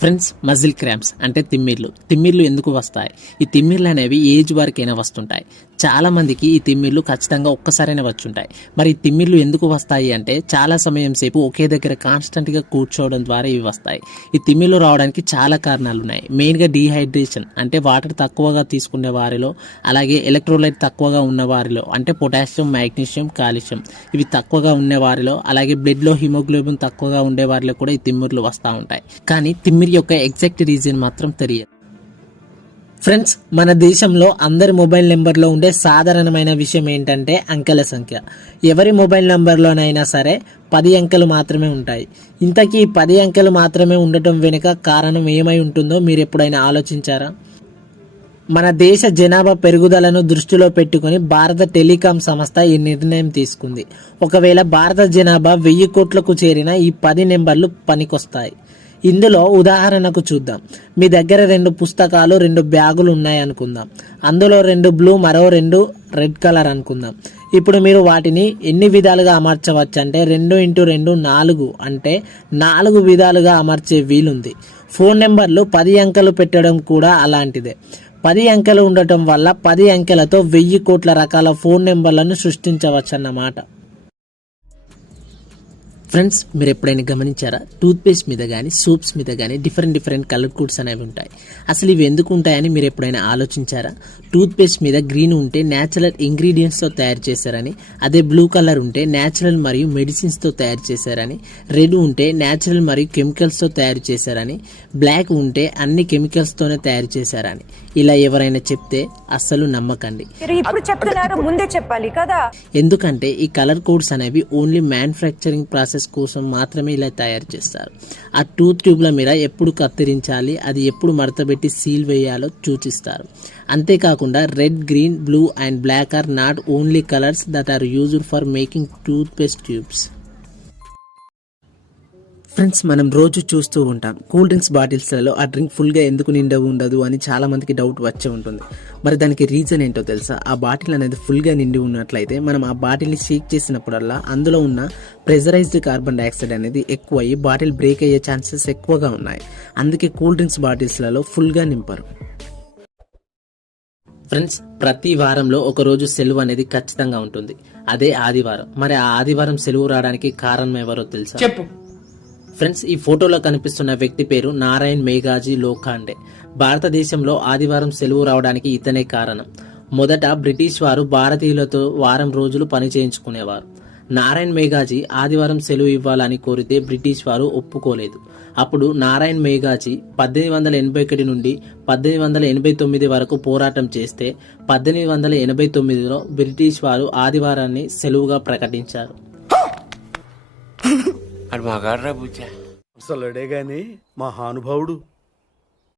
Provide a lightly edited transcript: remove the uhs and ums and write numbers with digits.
Friends, muscle cramps అంటే తిమ్మిర్లు ఎందుకు వస్తాయి? ఈ తిమ్మిర్లు అనేవి ఏజ్ వరకైనా వస్తుంటాయి. చాలా మందికి ఈ తిమ్మిర్లు ఖచ్చితంగా ఒక్కసారైనా వచ్చుంటాయి. మరి ఈ తిమ్మిర్లు ఎందుకు వస్తాయి అంటే చాలా సమయం సేపు ఒకే దగ్గర కాన్స్టెంట్గా కూర్చోవడం ద్వారా ఇవి వస్తాయి. ఈ తిమ్మిర్లు రావడానికి చాలా కారణాలు ఉన్నాయి. మెయిన్గా డీహైడ్రేషన్ అంటే వాటర్ తక్కువగా తీసుకునే వారిలో, అలాగే ఎలక్ట్రోలైట్ తక్కువగా ఉన్న వారిలో అంటే పొటాషియం, మాగ్నీషియం, కాల్షియం ఇవి తక్కువగా ఉండే వారిలో, అలాగే బ్లడ్లో హిమోగ్లోబిన్ తక్కువగా ఉండే వారిలో కూడా ఈ తిమ్మిర్లు వస్తూ ఉంటాయి. కానీ తిమ్మిరి యొక్క ఎగ్జాక్ట్ రీజన్ మాత్రం తెలియదు. ఫ్రెండ్స్, మన దేశంలో అందరి మొబైల్ నెంబర్లో ఉండే సాధారణమైన విషయం ఏంటంటే అంకెల సంఖ్య. ఎవరి మొబైల్ నెంబర్లోనైనా సరే 10 అంకెలు మాత్రమే ఉంటాయి. ఇంతకీ 10 అంకెలు మాత్రమే ఉండటం వెనుక కారణం ఏమై ఉంటుందో మీరు ఎప్పుడైనా ఆలోచించారా? మన దేశ జనాభా పెరుగుదలను దృష్టిలో పెట్టుకుని భారత టెలికాం సంస్థ ఈ నిర్ణయం తీసుకుంది. ఒకవేళ భారత జనాభా 1000 కోట్లకు చేరిన ఈ 10 నెంబర్లు పనికొస్తాయి. ఇందులో ఉదాహరణకు చూద్దాం. మీ దగ్గర 2 పుస్తకాలు, 2 బ్యాగులు ఉన్నాయి అనుకుందాం. అందులో 2 బ్లూ, మరో 2 రెడ్ కలర్ అనుకుందాం. ఇప్పుడు మీరు వాటిని ఎన్ని విధాలుగా అమర్చవచ్చు అంటే 2 × 2 4 అంటే 4 విధాలుగా అమర్చే వీలుంది. ఫోన్ నెంబర్లు 10 అంకెలు పెట్టడం కూడా అలాంటిదే. 10 అంకెలు ఉండటం వల్ల 10 అంకెలతో 1000 కోట్ల రకాల ఫోన్ నెంబర్లను సృష్టించవచ్చు అన్నమాట. ఫ్రెండ్స్, మీరు ఎప్పుడైనా గమనించారా? టూత్పేస్ట్ మీద కానీ, సోప్స్ మీద కానీ డిఫరెంట్ కలర్ కోడ్స్ అనేవి ఉంటాయి. అసలు ఇవి ఎందుకు ఉంటాయని మీరు ఎప్పుడైనా ఆలోచించారా? టూత్పేస్ట్ మీద గ్రీన్ ఉంటే న్యాచురల్ ఇంగ్రీడియంట్స్తో తయారు చేశారని, అదే బ్లూ కలర్ ఉంటే న్యాచురల్ మరియు మెడిసిన్స్తో తయారు చేశారని, రెడ్ ఉంటే న్యాచురల్ మరియు కెమికల్స్తో తయారు చేశారని, బ్లాక్ ఉంటే అన్ని కెమికల్స్తోనే తయారు చేశారని ఇలా ఎవరైనా చెప్తే అస్సలు నమ్మకండి. ఇప్పుడు చెప్తున్నారు, ముందే చెప్పాలి కదా. ఎందుకంటే ఈ కలర్ కోడ్స్ అనేవి ఓన్లీ మ్యానుఫ్యాక్చరింగ్ ప్రాసెస్ కోసం మాత్రమే ఇలా తయారు చేస్తారు. ఆ టూత్ ట్యూబ్ల మీద ఎప్పుడు కత్తిరించాలి, అది ఎప్పుడు మడతబెట్టి సీల్ వేయాలో సూచిస్తారు. అంతేకాకుండా red, green, blue and black are not only colours that are used for making toothpaste tubes. Friends, మనం రోజు చూస్తూ ఉంటాం కూల్ డ్రింక్స్ బాటిల్స్లలో ఆ డ్రింక్ ఫుల్గా ఎందుకు ఉండదు అని చాలా మందికి డౌట్ వచ్చే ఉంటుంది. మరి దానికి రీజన్ ఏంటో తెలుసా? ఆ బాటిల్ అనేది ఫుల్గా నిండి ఉన్నట్లయితే మనం ఆ బాటిల్ని షేక్ చేసినప్పుడల్లా అందులో ఉన్న ప్రెజరైజ్డ్ కార్బన్ డైఆక్సైడ్ అనేది ఎక్కువ అయ్యి బాటిల్ బ్రేక్ అయ్యే ఛాన్సెస్ ఎక్కువగా ఉన్నాయి. అందుకే కూల్ డ్రింక్స్ బాటిల్స్లలో ఫుల్గా నింపరు. ఫ్రెండ్స్, ప్రతి వారంలో ఒక రోజు సెలవు అనేది ఖచ్చితంగా ఉంటుంది. అదే ఆదివారం. మరి ఆ ఆదివారం సెలవు రావడానికి కారణం ఎవరో తెలుసా? చెప్పు. ఫ్రెండ్స్, ఈ ఫోటోలో కనిపిస్తున్న వ్యక్తి పేరు నారాయణ్ మేఘాజీ లోఖాండే. భారతదేశంలో ఆదివారం సెలవు రావడానికి ఇతనే కారణం. మొదట బ్రిటిష్ వారు భారతీయులతో వారం రోజులు పని చేయించుకునేవారు. నారాయణ్ మేఘాజీ ఆదివారం సెలవు ఇవ్వాలని కోరితే బ్రిటిష్ వారు ఒప్పుకోలేదు. అప్పుడు నారాయణ్ మేఘాజీ 1881 నుండి 1889 వరకు పోరాటం చేస్తే 1889లో బ్రిటిష్ వారు ఆదివారాన్ని సెలవుగా ప్రకటించారు. అసలుడే గాని మహానుభావుడు.